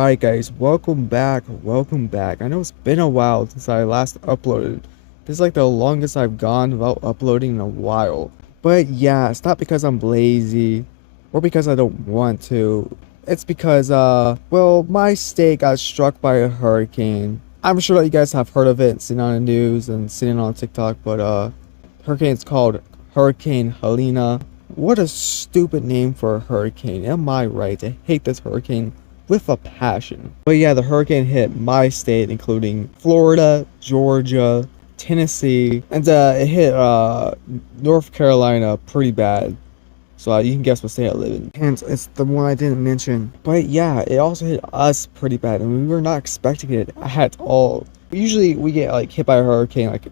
Alright guys, welcome back. I know it's been a while since I last uploaded. This is like the longest I've gone without uploading in a while. But yeah, it's not because I'm lazy or because I don't want to. It's because well, my state got struck by a hurricane. I'm sure that you guys have heard of it, seen on the news and seen it on TikTok, but hurricane's called Hurricane Helene. What a stupid name for a hurricane. Am I right? I hate this hurricane with a passion. But yeah, the hurricane hit my state, including Florida, Georgia, Tennessee, and it hit North Carolina pretty bad. So you can guess what state I live in. And it's the one I didn't mention. But yeah, it also hit us pretty bad, and we were not expecting it at all. Usually we get like hit by a hurricane like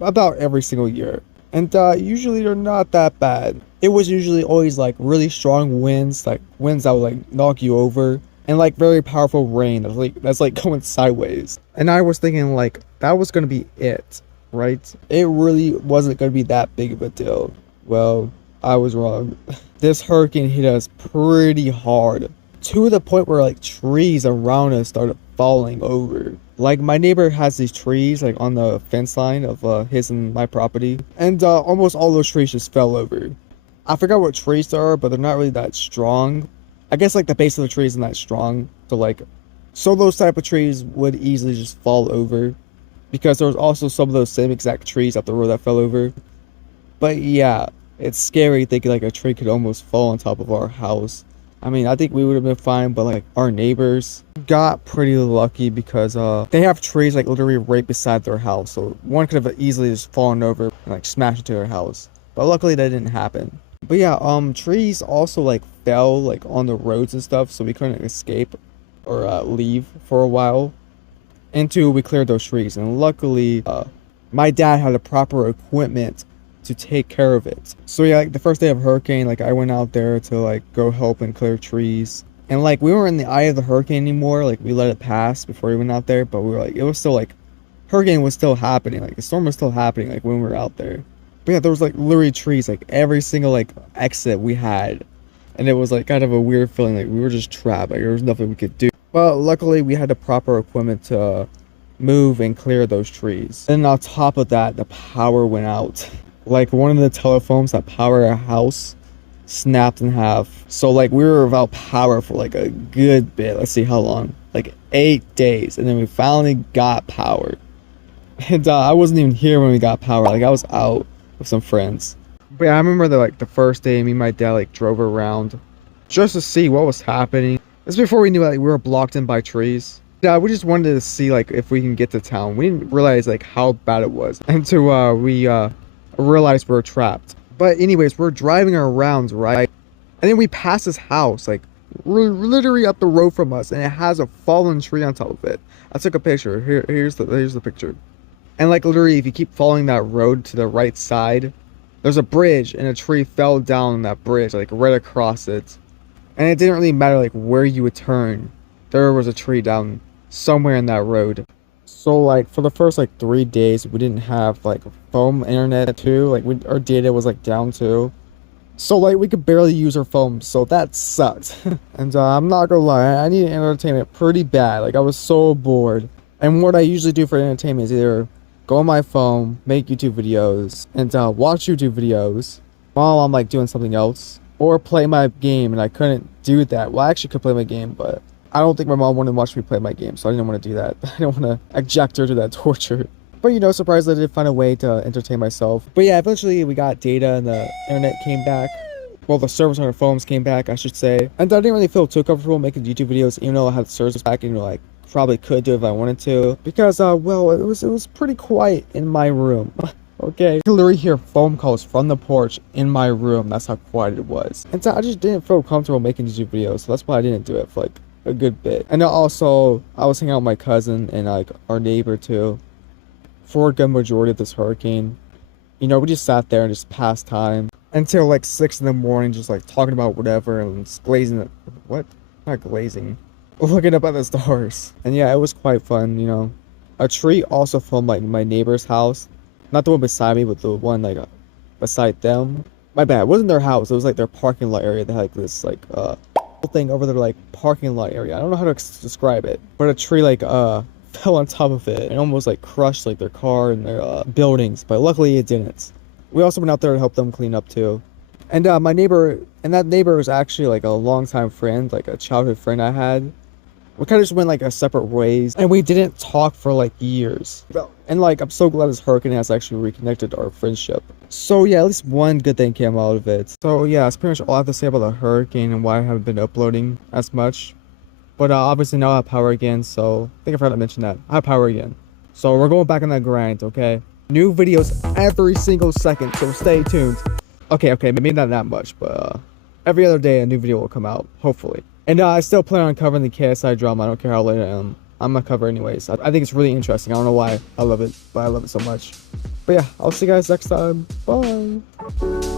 about every single year. And usually they're not that bad. It was usually always like really strong winds, like winds that would like knock you over, and like very powerful rain that's like going sideways. And I was thinking like that was gonna be it, right? It really wasn't gonna be that big of a deal. Well, I was wrong. This hurricane hit us pretty hard, to the point where like trees around us started falling over. Like my neighbor has these trees like on the fence line of his and my property, and almost all those trees just fell over. I forgot what trees they are, but they're not really that strong. I guess like the base of the tree isn't that strong, so those type of trees would easily just fall over, because there was also some of those same exact trees up the road that fell over. But yeah, it's scary thinking like a tree could almost fall on top of our house. I mean, I think we would have been fine, but like our neighbors got pretty lucky because they have trees like literally right beside their house, so one could have easily just fallen over and like smashed into their house. But luckily that didn't happen. But yeah, trees also like fell like on the roads and stuff, so we couldn't escape or leave for a while until we cleared those trees. And luckily, my dad had the proper equipment to take care of it. So yeah, like the first day of hurricane, like I went out there to like go help and clear trees. And like we weren't in the eye of the hurricane anymore, like we let it pass before we went out there, but we were like, it was still like, hurricane was still happening, like the storm was still happening like when we were out there. But yeah, there was like literally trees like every single like exit we had, and it was like kind of a weird feeling, like we were just trapped, like there was nothing we could do. But luckily we had the proper equipment to move and clear those trees. And on top of that, the power went out. Like one of the telephones that power our house snapped in half. So like we were without power for like a good bit. Let's see how long, like 8 days, and then we finally got power. And I wasn't even here when we got power, like I was out with some friends. But yeah, I remember the first day me and my dad like drove around just to see what was happening. This is before we knew like we were blocked in by trees. Yeah, we just wanted to see like if we can get to town. We didn't realize like how bad it was until we realized we were trapped. But anyways, we're driving around, right? And then we pass this house like literally up the road from us, and it has a fallen tree on top of it. I took a picture. Here's the picture. And like literally if you keep following that road to the right side, there's a bridge, and a tree fell down that bridge like right across it. And it didn't really matter like where you would turn, there was a tree down somewhere in that road. So like for the first like 3 days we didn't have like phone internet too, like our data was like down too, so like we could barely use our phone, so that sucked. And I'm not gonna lie, I needed entertainment pretty bad. Like I was so bored, and what I usually do for entertainment is either go on my phone, make YouTube videos, and watch YouTube videos while I'm like doing something else, or play my game. And I couldn't do that. Well, I actually could play my game, but I don't think my mom wanted to watch me play my game, so I didn't want to do that. I didn't want to subject her to that torture. But you know, surprisingly I did find a way to entertain myself. But yeah, eventually we got data and the internet came back. Well, the service on our phones came back, I should say. And I didn't really feel too comfortable making YouTube videos, even though I had the service back, and you know, like probably could do if I wanted to, because well, it was pretty quiet in my room. Okay, you can literally hear phone calls from the porch in my room. That's how quiet it was. And so I just didn't feel comfortable making YouTube videos, so that's why I didn't do it for like a good bit. And also I was hanging out with my cousin and like our neighbor too for a good majority of this hurricane. You know, we just sat there and just passed time until like 6 in the morning, just like talking about whatever and just glazing what? Not glazing. Looking up at the stars. And yeah, it was quite fun, you know. A tree also from like my neighbor's house. Not the one beside me, but the one like beside them. My bad, it wasn't their house, it was like their parking lot area. They had like this like thing over their like parking lot area. I don't know how to describe it, but a tree like fell on top of it and almost like crushed like their car and their buildings, but luckily it didn't. We also went out there to help them clean up too. And my neighbor, and that neighbor was actually like a longtime friend, like a childhood friend I had. We kind of just went like a separate ways, and we didn't talk for like years. And like, I'm so glad this hurricane has actually reconnected our friendship. So yeah, at least one good thing came out of it. So yeah, that's pretty much all I have to say about the hurricane and why I haven't been uploading as much. But obviously now I have power again, so I think I forgot to mention that. I have power again. So we're going back on that grind, okay? New videos every single second, so stay tuned. Okay, maybe not that much, but every other day a new video will come out, hopefully. And I still plan on covering the KSI drama. I don't care how late I am. I'm gonna cover anyways. I think it's really interesting. I don't know why I love it, but I love it so much. But yeah, I'll see you guys next time. Bye.